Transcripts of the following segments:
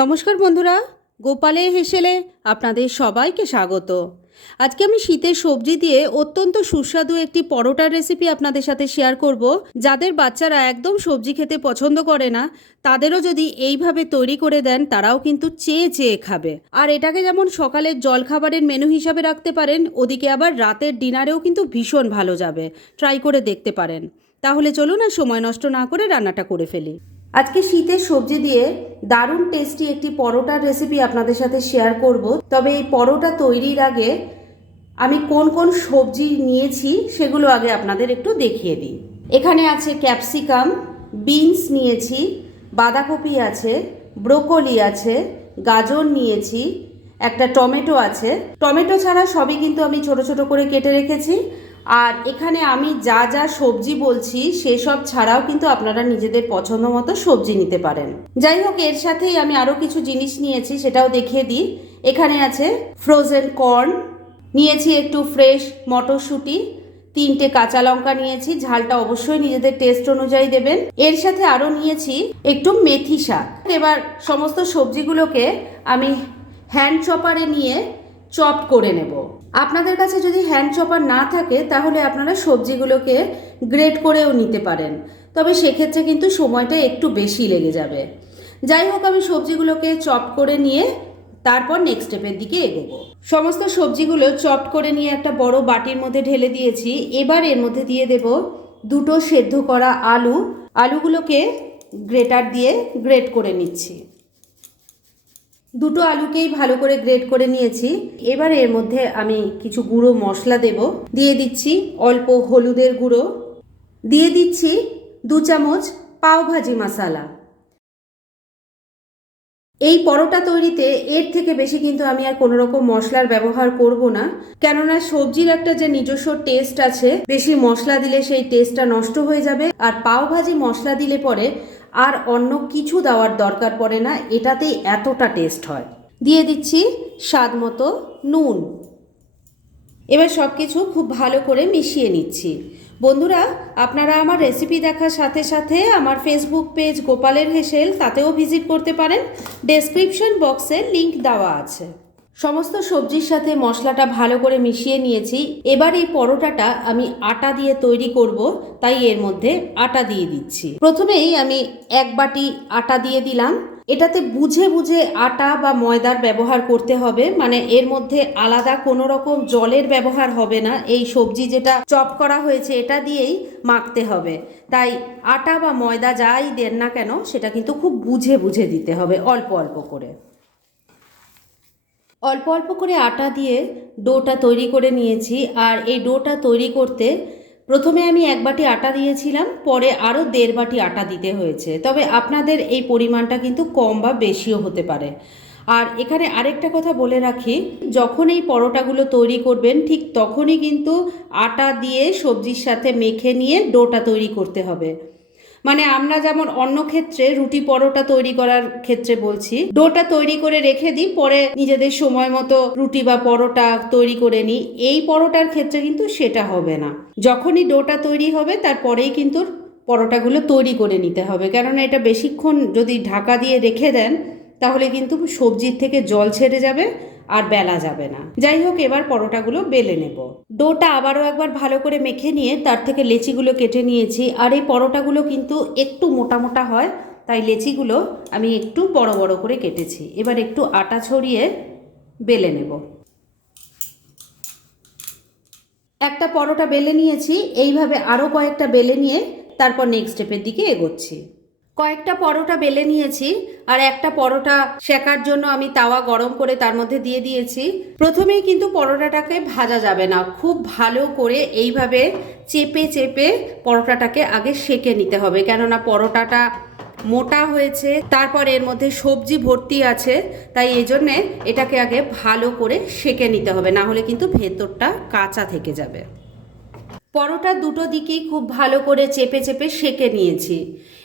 নমস্কার বন্ধুরা, গোপালে হেসেলে আপনাদের সবাইকে স্বাগত। আজকে আমি শীতের সবজি দিয়ে অত্যন্ত সুস্বাদু একটি পরোটার রেসিপি আপনাদের সাথে শেয়ার করব। যাদের বাচ্চারা একদম সবজি খেতে পছন্দ করে না, তাদেরও যদি এইভাবে তৈরি করে দেন, তারাও কিন্তু চেয়ে চেয়ে খাবে। আর এটাকে যেমন সকালের জলখাবারের মেনু হিসাবে রাখতে পারেন, ওদিকে আবার রাতের ডিনারেও কিন্তু ভীষণ ভালো যাবে। ট্রাই করে দেখতে পারেন। তাহলে চলুন আর সময় নষ্ট না করে রান্নাটা করে ফেলি। আজকে শীতের সবজি দিয়ে দারুণ টেস্টি একটি পরোটার রেসিপি আপনাদের সাথে শেয়ার করব। তবে এই পরোটা তৈরির আগে আমি কোন কোন সবজি নিয়েছি সেগুলো আগে আপনাদের একটু দেখিয়ে দিই। এখানে আছে ক্যাপসিকাম বিনস নিয়েছি, বাঁধাকপি আছে ব্রোকলি আছে, গাজর নিয়েছি, একটা টমেটো আছে। টমেটো ছাড়া সবই কিন্তু আমি ছোট ছোট করে কেটে রেখেছি। আর এখানে আমি যা যা সবজি বলছি, সেসব ছাড়াও কিন্তু আপনারা নিজেদের পছন্দ মতো সবজি নিতে পারেন। যাই হোক, এর সাথেই আমি আরও কিছু জিনিস নিয়েছি, সেটাও দেখিয়ে দিই। এখানে আছে ফ্রোজেন কর্ন নিয়েছি একটু ফ্রেশ মটরশুঁটি, তিনটে কাঁচা লঙ্কা নিয়েছি, ঝালটা অবশ্যই নিজেদের টেস্ট অনুযায়ী দেবেন। এর সাথে আরও নিয়েছি একটু মেথি শাক। এবার সমস্ত সবজিগুলোকে আমি হ্যান্ড চপারে নিয়ে চপ করে নেব। আপনাদের কাছে যদি হ্যান্ড চপার না থাকে, তাহলে আপনারা সবজিগুলোকে গ্রেট করেও নিতে পারেন। তবে সেক্ষেত্রে কিন্তু সময়টা একটু বেশি লেগে যাবে। যাই হোক, আমি সবজিগুলোকে চপ করে নিয়ে তারপর নেক্সট স্টেপের দিকে এগোবো। সমস্ত সবজিগুলো চপ করে নিয়ে একটা বড় বাটির মধ্যে ঢেলে দিয়েছি। এবার এর মধ্যে দিয়ে দেব দুটো সেদ্ধ করা আলু। আলুগুলোকে গ্রেটার দিয়ে গ্রেট করে নিচ্ছি। দুটো আলুকেই ভালো করে গ্রেট করে নিয়েছি। এবার এর মধ্যে আমি কিছু গুঁড়ো মশলা দেব। দিয়ে দিচ্ছি অল্প হলুদের গুঁড়ো। দিয়ে দিচ্ছি দু চামচ পাওভাজি মশালা। এই পরোটা তৈরিতে এর থেকে বেশি কিন্তু আমি আর কোনো রকম মশলার ব্যবহার করব না। কেননা সবজির একটা যে নিজস্ব টেস্ট আছে, বেশি মশলা দিলে সেই টেস্টটা নষ্ট হয়ে যাবে। আর পাও ভাজি মশলা দিলে পরে আর অন্য কিছু দেওয়ার দরকার পড়ে না এটাতেই এতটা টেস্ট হয়। দিয়ে দিচ্ছি স্বাদ মতো নুন। এবার সব কিছু খুব ভালো করে মিশিয়ে নিচ্ছি। বন্ধুরা, আপনারা আমার রেসিপি দেখার সাথে সাথে আমার ফেসবুক পেজ গোপালের হেসেল, তাতেও ভিজিট করতে পারেন। ডেসক্রিপশন বক্সে লিংক দেওয়া আছে। সমস্ত সবজির সাথে মশলাটা ভালো করে মিশিয়ে নিয়েছি। এবার এই পরোটাটা আমি আটা দিয়ে তৈরি করব, তাই এর মধ্যে আটা দিয়ে দিচ্ছি। প্রথমেই আমি এক বাটি আটা দিয়ে দিলাম। এটাতে বুঝে বুঝে আটা বা ময়দার ব্যবহার করতে হবে। মানে এর মধ্যে আলাদা কোনো রকম জলের ব্যবহার হবে না। এই সবজি যেটা চপ করা হয়েছে, এটা দিয়েই মাখতে হবে। তাই আটা বা ময়দা যাই দেন না কেন, সেটা কিন্তু খুব বুঝে বুঝে দিতে হবে, অল্প অল্প করে। অল্প অল্প করে আটা দিয়ে ডোটা তৈরি করে নিয়েছি আর এই ডোটা তৈরি করতে প্রথমে আমি এক বাটি আটা দিয়েছিলাম, পরে আরও দেড় বাটি আটা দিতে হয়েছে। তবে আপনাদের এই পরিমাণটা কিন্তু কম বা বেশিও হতে পারে। আর এখানে আরেকটা কথা বলে রাখি, যখন এই পরোটাগুলো তৈরি করবেন, ঠিক তখনই কিন্তু আটা দিয়ে সবজির সাথে মেখে নিয়ে ডোটা তৈরি করতে হবে। মানে আমরা যেমন অন্য ক্ষেত্রে রুটি পরোটা তৈরি করার ক্ষেত্রে বলছি, ডোটা তৈরি করে রেখে দিই, পরে নিজেদের সময় মতো রুটি বা পরোটা তৈরি করে নিই, এই পরোটার ক্ষেত্রে কিন্তু সেটা হবে না। যখনই ডোটা তৈরি হবে, তারপরেই কিন্তু পরোটাগুলো তৈরি করে নিতে হবে। কেননা এটা বেশিক্ষণ যদি ঢাকা দিয়ে রেখে দেন, তাহলে কিন্তু সবজির থেকে জল ছেড়ে যাবে আর বেলা যাবে না। যাই হোক, এবার পরোটাগুলো বেলে নেব। ডোটা আবারও একবার ভালো করে মেখে নিয়ে তার থেকে লেচিগুলো কেটে নিয়েছি। আর এই পরোটাগুলো কিন্তু একটু মোটা মোটা হয়, তাই লেচিগুলো আমি একটু বড় বড় করে কেটেছি। এবার একটু আটা ছড়িয়ে বেলে নেব। একটা পরোটা বেলে নিয়েছি। এইভাবে আরও কয়েকটা বেলে নিয়ে তারপর নেক্সট স্টেপের দিকে এগোচ্ছি। কয়েকটা পরোটা বেলে নিয়েছি আর একটা পরোটা শেকার জন্য আমি তাওয়া গরম করে তার মধ্যে দিয়ে দিয়েছি। প্রথমেই কিন্তু পরোটাটাকে ভাজা যাবে না। খুব ভালো করে এইভাবে চেপে চেপে পরোটাটাকে আগে সেকে নিতে হবে। কেননা পরোটাটা মোটা হয়েছে, তারপর এর মধ্যে সবজি ভর্তি আছে, তাই এই জন্যে এটাকে আগে ভালো করে সেকে নিতে হবে, না হলে কিন্তু ভেতরটা কাঁচা থেকে যাবে। পরোটা দুটো দিকেই খুব ভালো করে চেপে চেপে সেকে নিয়েছি।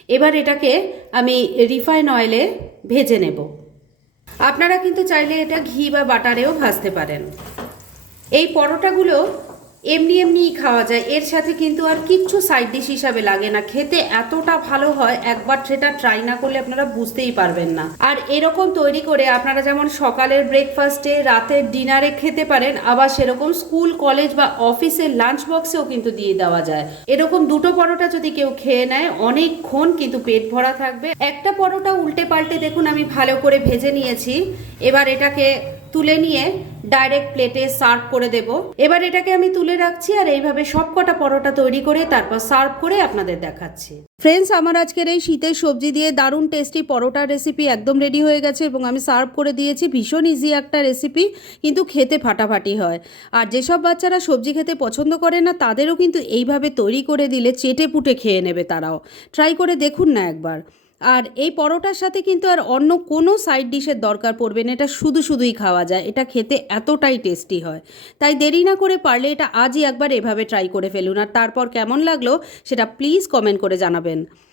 এবার এটাকে আমি রিফাইন অয়েলে ভেজে নেব। আপনারা কিন্তু চাইলে এটা ঘি বা বাটারেও ভাজতে পারেন। এই পরোটাগুলো এমনি এমনিই খাওয়া যায়। এর সাথে কিন্তু আর কিচ্ছু সাইড ডিশ হিসাবে লাগে না। খেতে এতটা ভালো হয়, একবার সেটা ট্রাই না করলে আপনারা বুঝতেই পারবেন না। আর এরকম তৈরি করে আপনারা যেমন সকালের ব্রেকফাস্টে রাতের ডিনারে খেতে পারেন, আবার সেরকম স্কুল কলেজ বা অফিসের লাঞ্চ বক্সেও কিন্তু দিয়ে দেওয়া যায়। এরকম দুটো পরোটা যদি কেউ খেয়ে নেয়, অনেকক্ষণ কিন্তু পেট ভরা থাকবে। একটা পরোটা উল্টে পাল্টে দেখুন, আমি ভালো করে ভেজে নিয়েছি। এবার এটাকে তুলে নিয়ে ডাইরেক্ট প্লেটে সার্ভ করে দেব। এবার এটাকে আমি তুলে রাখছি আর এইভাবে সবকটা পরোটা তৈরি করে তারপর সার্ভ করে আপনাদের দেখাচ্ছি। ফ্রেন্ডস আমার আজকের এই শীতের সবজি দিয়ে দারুণ টেস্টি পরোটার রেসিপি একদম রেডি হয়ে গেছে এবং আমি সার্ভ করে দিয়েছি। ভীষণ ইজি একটা রেসিপি কিন্তু খেতে ফাটাফাটি হয়। আর যেসব বাচ্চারা সবজি খেতে পছন্দ করে না, তাদেরও কিন্তু এইভাবে তৈরি করে দিলে চেটে পুটে খেয়ে নেবে তারাও। ট্রাই করে দেখুন না একবার। আর এই পরোটার সাথে কিন্তু আর অন্য কোনো সাইড ডিশের দরকার পড়বে না, এটা শুধু শুধুই খাওয়া যায়, এটা খেতে এতটাই টেস্টি হয়। তাই দেরি না করে পারলে এটা আজই একবার এভাবে ট্রাই করে ফেলুন। আর তারপর কেমন লাগল সেটা প্লিজ কমেন্ট করে জানাবেন।